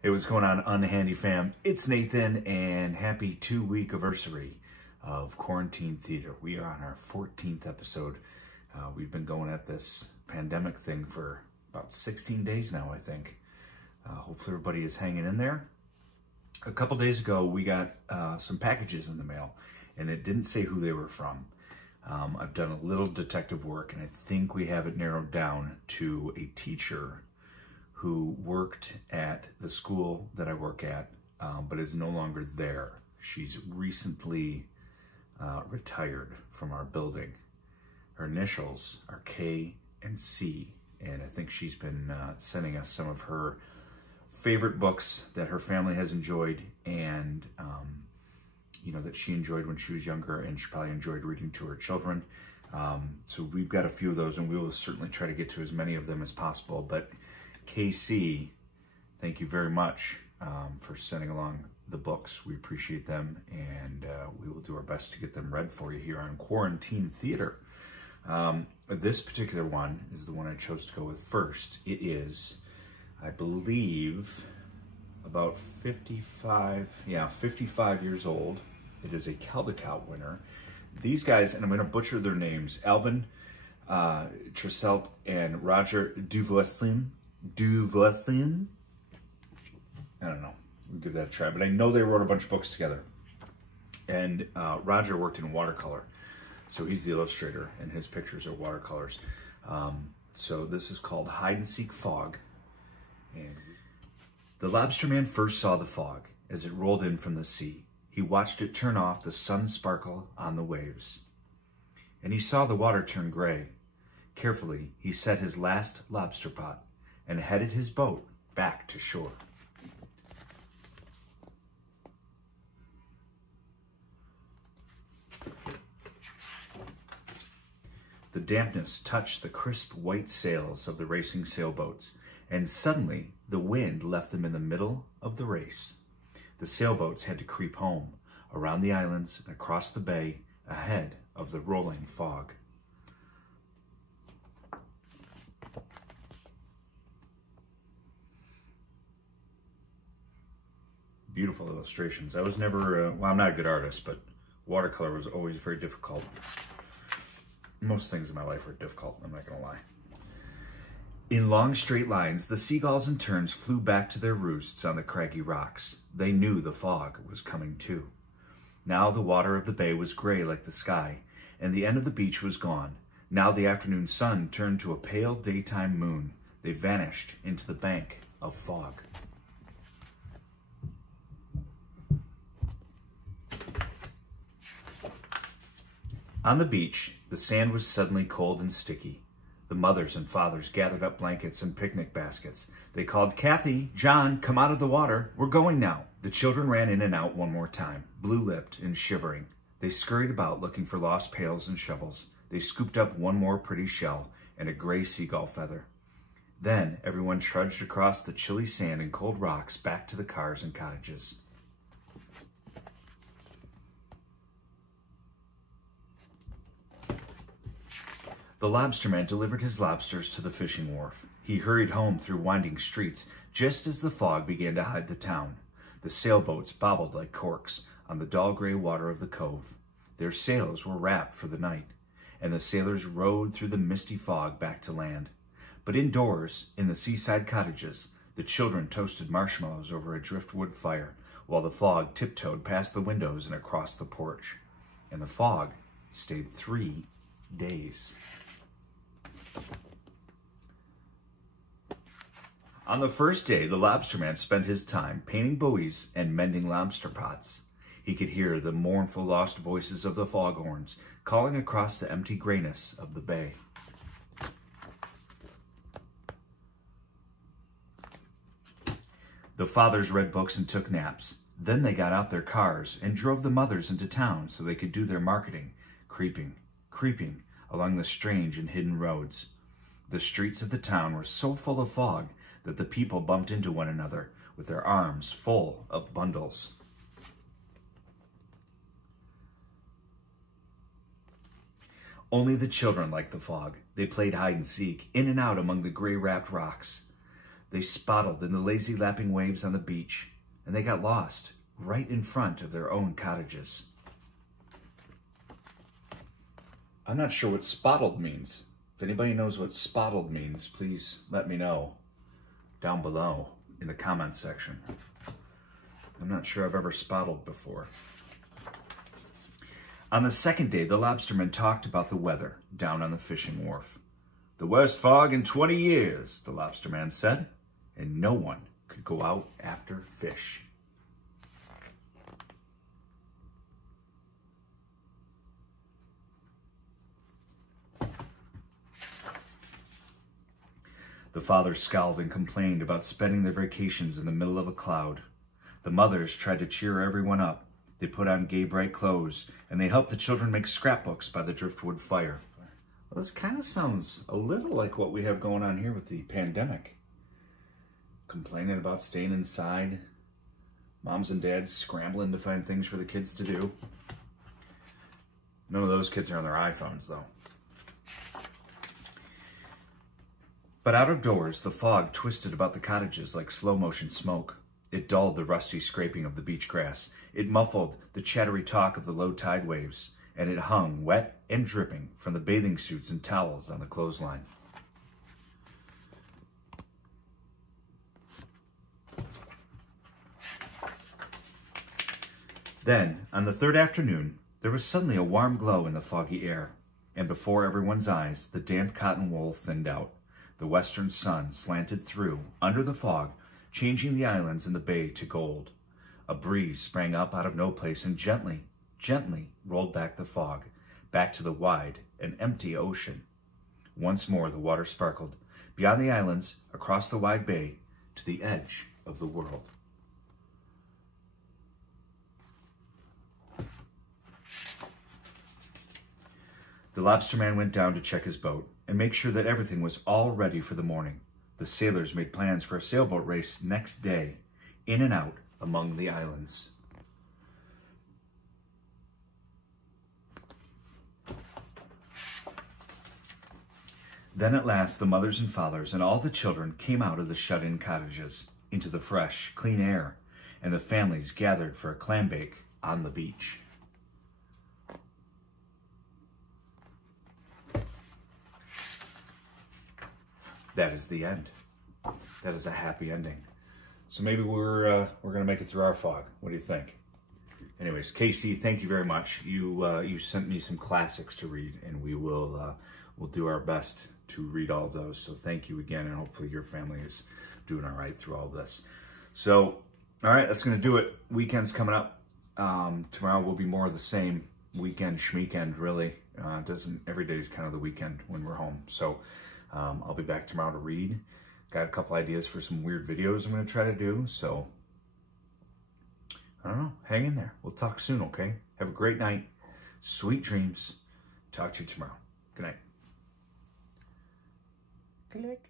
Hey, what's going on, Unhandy fam? It's Nathan, and happy 2-week anniversary of Quarantine Theater. We are on our 14th episode. We've been going at this pandemic thing for about 16 days now, I think. Hopefully everybody is hanging in there. A couple days ago, we got some packages in the mail, and it didn't say who they were from. I've done a little detective work, and I think we have it narrowed down to a teacher who worked at the school that I work at, but is no longer there. She's recently retired from our building. Her initials are K and C, and I think she's been sending us some of her favorite books that her family has enjoyed, and you know, that she enjoyed when she was younger, and she probably enjoyed reading to her children. So we've got a few of those, and we will certainly try to get to as many of them as possible. But KC, thank you very much for sending along the books. We appreciate them, and we will do our best to get them read for you here on Quarantine Theater. This particular one is the one I chose to go with first. It is, I believe, about 55 years old. It is a Caldecott winner. These guys, and I'm going to butcher their names, Alvin, Tresselt, and Roger Duvoisin. I don't know. We'll give that a try. But I know they wrote a bunch of books together. And Roger worked in watercolor. So he's the illustrator, and his pictures are watercolors. So this is called Hide and Seek Fog. And the lobster man first saw the fog as it rolled in from the sea. He watched it turn off, the sun sparkle on the waves. And he saw the water turn gray. Carefully, he set his last lobster pot and headed his boat back to shore. The dampness touched the crisp white sails of the racing sailboats, and suddenly the wind left them in the middle of the race. The sailboats had to creep home, around the islands and across the bay, ahead of the rolling fog. Beautiful illustrations. I was never, well, I'm not a good artist, but watercolor was always very difficult. Most things in my life are difficult, I'm not gonna lie. In long straight lines, the seagulls and terns flew back to their roosts on the craggy rocks. They knew the fog was coming too. Now the water of the bay was gray like the sky, and the end of the beach was gone. Now the afternoon sun turned to a pale daytime moon. They vanished into the bank of fog. On the beach, the sand was suddenly cold and sticky. The mothers and fathers gathered up blankets and picnic baskets. They called, "Kathy, John, come out of the water. We're going now." The children ran in and out one more time, blue-lipped and shivering. They scurried about looking for lost pails and shovels. They scooped up one more pretty shell and a gray seagull feather. Then everyone trudged across the chilly sand and cold rocks back to the cars and cottages. The lobsterman delivered his lobsters to the fishing wharf. He hurried home through winding streets just as the fog began to hide the town. The sailboats bobbled like corks on the dull gray water of the cove. Their sails were wrapped for the night, and the sailors rowed through the misty fog back to land. But indoors, in the seaside cottages, the children toasted marshmallows over a driftwood fire, while the fog tiptoed past the windows and across the porch. And the fog stayed 3 days. On the first day, the lobsterman spent his time painting buoys and mending lobster pots. He could hear the mournful lost voices of the foghorns calling across the empty grayness of the bay. The fathers read books and took naps. Then they got out their cars and drove the mothers into town so they could do their marketing, creeping along the strange and hidden roads. The streets of the town were so full of fog that the people bumped into one another with their arms full of bundles. Only the children liked the fog. They played hide and seek, in and out among the gray-wrapped rocks. They spottled in the lazy lapping waves on the beach, and they got lost right in front of their own cottages. I'm not sure what spottled means. If anybody knows what spottled means, please let me know down below in the comments section. I'm not sure I've ever spottled before. On the second day, the lobstermen talked about the weather down on the fishing wharf. "The worst fog in 20 years, the lobsterman said, and no one could go out after fish." The fathers scowled and complained about spending their vacations in the middle of a cloud. The mothers tried to cheer everyone up. They put on gay, bright clothes, and they helped the children make scrapbooks by the driftwood fire. Well, this kind of sounds a little like what we have going on here with the pandemic. Complaining about staying inside. Moms and dads scrambling to find things for the kids to do. None of those kids are on their iPhones, though. But out of doors, the fog twisted about the cottages like slow-motion smoke. It dulled the rusty scraping of the beach grass. It muffled the chattery talk of the low tide waves, and it hung wet and dripping from the bathing suits and towels on the clothesline. Then, on the third afternoon, there was suddenly a warm glow in the foggy air, and before everyone's eyes, the damp cotton wool thinned out. The western sun slanted through, under the fog, changing the islands in the bay to gold. A breeze sprang up out of no place and gently, gently rolled back the fog, back to the wide and empty ocean. Once more the water sparkled, beyond the islands, across the wide bay, to the edge of the world. The lobsterman went down to check his boat and make sure that everything was all ready for the morning. The sailors made plans for a sailboat race next day, in and out among the islands. Then at last the mothers and fathers and all the children came out of the shut-in cottages into the fresh, clean air, and the families gathered for a clam bake on the beach. That is the end. That is a happy ending. So maybe we're gonna make it through our fog. What do you think? Anyways, Casey, thank you very much. You sent me some classics to read, and we'll do our best to read all of those. So thank you again, and hopefully your family is doing all right through all of this. So, all right, that's gonna do it. Weekend's coming up. Tomorrow will be more of the same. Weekend, schmeekend, really. Every day is kind of the weekend when we're home. So. I'll be back tomorrow to read. Got a couple ideas for some weird videos I'm going to try to do. So, I don't know. Hang in there. We'll talk soon, okay? Have a great night. Sweet dreams. Talk to you tomorrow. Good night. Click.